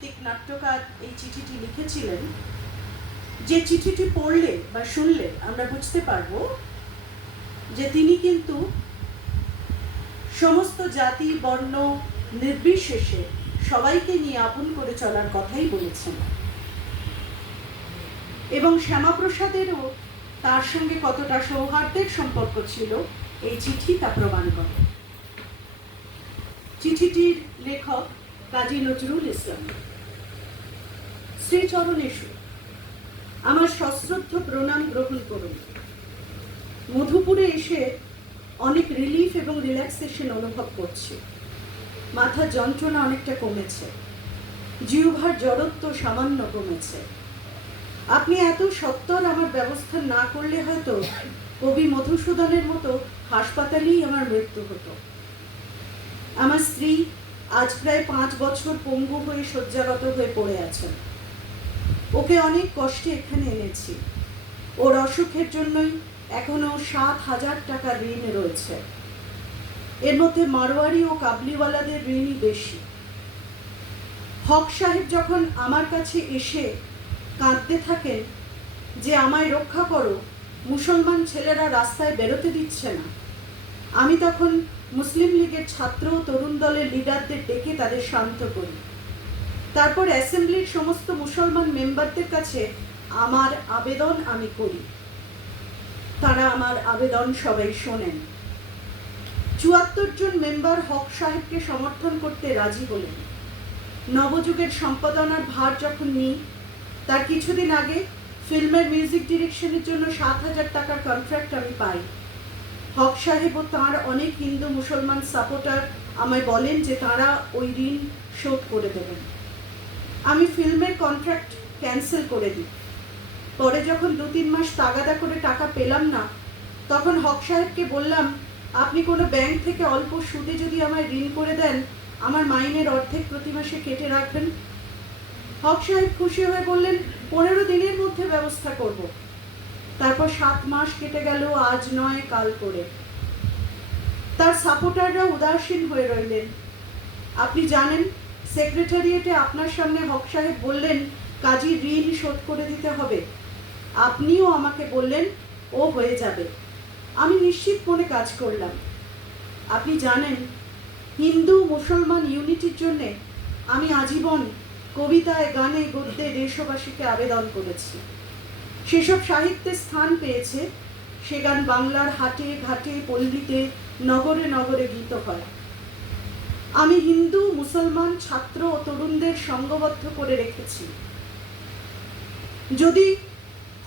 নাট্যকার এই চিঠিটি লিখেছিলেন, যে চিঠিটি পড়লে বা শুনলে আমরা বুঝতে পারবো যে তিনি কিন্তু সমস্ত জাতি বর্ণ নির্বিশেষে সবাইকে নিয়ে আপন করে চলার কথাই বলেছেন এবং শ্যামাপ্রসাদেরও তার সঙ্গে কতটা সৌহার্দ্যের সম্পর্ক ছিল এই চিঠি তা প্রমাণ করে। চিঠিটির লেখক কাজী নজরুল ইসলাম। শ্রীচরণেষু আমার সশ্রদ্ধ প্রণাম গ্রহণ করুন। মধুপুরে এসে অনেক রিলিফ এবং রিল্যাক্সেশন অনুভব করছি। মাথার যন্ত্রণা অনেকটা কমেছে, জিহ্বার জড়ত্ব সামান্য কমেছে। আপনি এত সত্বর আমার ব্যবস্থা না করলে হয়তো কবি মধুসূদনের মতো হাসপাতালেই আমার মৃত্যু হতো। আমার স্ত্রী আজ প্রায় 5 বছর পঙ্গু হয়ে শয্যাগত হয়ে পড়ে আছেন। ওকে অনেক কষ্টে এখানে এনেছি। ওর অসুখের জন্যই এখনো 7,000 টাকা ঋণ রয়েছে। এর মধ্যে মারোয়ারি ও কাবলিওয়ালাদের ঋণই বেশি। হক সাহেব যখন আমার কাছে এসে কাঁদতে থাকেন যে আমায় রক্ষা করো, মুসলমান ছেলেরা রাস্তায় বেরোতে দিচ্ছে না, আমি তখন মুসলিম লীগের ছাত্র ও তরুণ দলের লিডারদের ডেকে তাদের শান্ত করি। তারপর অ্যাসেম্বলির সমস্ত মুসলমান মেম্বারদের কাছে আমার আবেদন আমি করি। তারা আমার আবেদন সবাই শোনেন। 74 জন মেম্বার হক সাহেবকে সমর্থন করতে রাজি হলেন। নবযুগের সম্পাদনার ভার যখন নিই, তার কিছুদিন আগে ফিল্মের মিউজিক ডিরেকশনের জন্য 7,000 টাকার কন্ট্রাক্ট আমি পাই। হক সাহেব ও তাঁর অনেক হিন্দু মুসলমান সাপোর্টার আমায় বলেন যে তাঁরা ওই ঋণ শোধ করে দেবেন। আমি ফিল্মের কন্ট্রাক্ট ক্যান্সেল করে দিই। পরে যখন 2-3 মাস তাগাদা করে টাকা পেলাম না, তখন হক সাহেবকে বললাম, আপনি কোনো ব্যাংক থেকে অল্প সুদে যদি আমায় ঋণ করে দেন, আমার মাইনের অর্ধেক প্রতি মাসে কেটে রাখবেন। হক সাহেব খুশি হয়ে বললেন, 15 দিনের মধ্যে ব্যবস্থা করব। তারপর 7 মাস কেটে গেল, আজ নয় কাল করে। তার সাপোর্টাররা উদাসীন হয়ে রইলেন। আপনি জানেন, সেক্রেটারিয়েটে আপনার সামনে হক সাহেব বললেন কাজী ঋণ শোধ করে দিতে হবে। আপনিও আমাকে বললেন ও হয়ে যাবে। আমি নিশ্চিত মনে কাজ করলাম। আপনি জানেন, হিন্দু মুসলমান ইউনিটির জন্য আমি আজীবন কবিতায় গানে গদ্যে দেশবাসীকে আবেদন করেছি। সেসব সাহিত্যে স্থান পেয়েছে। সে গান বাংলার হাটে ঘাটে পল্লীতে নগরে নগরে গীত হয়। আমি হিন্দু মুসলমান ছাত্র ও তরুণদের সংঘবদ্ধ করে রেখেছি। যদি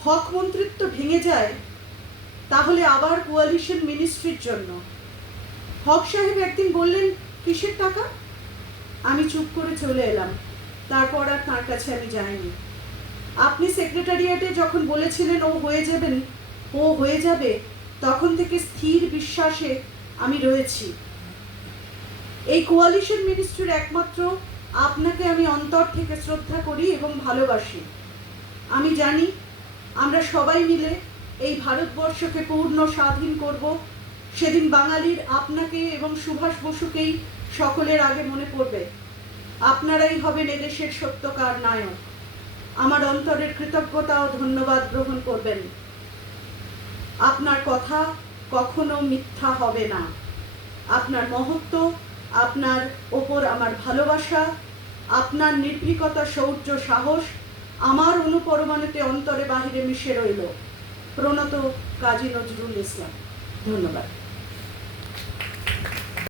হক মন্ত্রিত্ব ভেঙে যায়, তাহলে আবার কোয়ালিশন মিনিস্ট্রির জন্য। হক সাহেব একদিন বললেন, কিসের টাকা? আমি চুপ করে চলে এলাম। তারপর আর তাঁর কাছে আমি যাইনি। আপনি সেক্রেটারিয়েটে যখন বলেছিলেন ও হয়ে যাবে, তখন থেকে স্থির বিশ্বাসে আমি রয়েছি। এই কোয়ালিশন মিনিস্ট্রির একমাত্র আপনাকে আমি অন্তর থেকে শ্রদ্ধা করি এবং ভালোবাসি। আমি জানি আমরা সবাই মিলে এই ভারতবর্ষকে পূর্ণ স্বাধীন করব। সেদিন বাঙালির আপনাকে এবং সুভাষ বসুকেই সকলের আগে মনে পড়বে। আপনারাই হবেন এদেশের সত্যকার নায়ক। আমার অন্তরের কৃতজ্ঞতা ও ধন্যবাদ গ্রহণ করবেন। আপনার কথা কখনো মিথ্যা হবে না। আপনার মহত্ব, আপনার ওপর আমার ভালোবাসা, আপনার নির্ভীকতা, শৌর্য, সাহস আমার অনুপরমাণুতে অন্তরে বাহিরে মিশে রইল। প্রণত কাজী নজরুল ইসলাম। ধন্যবাদ।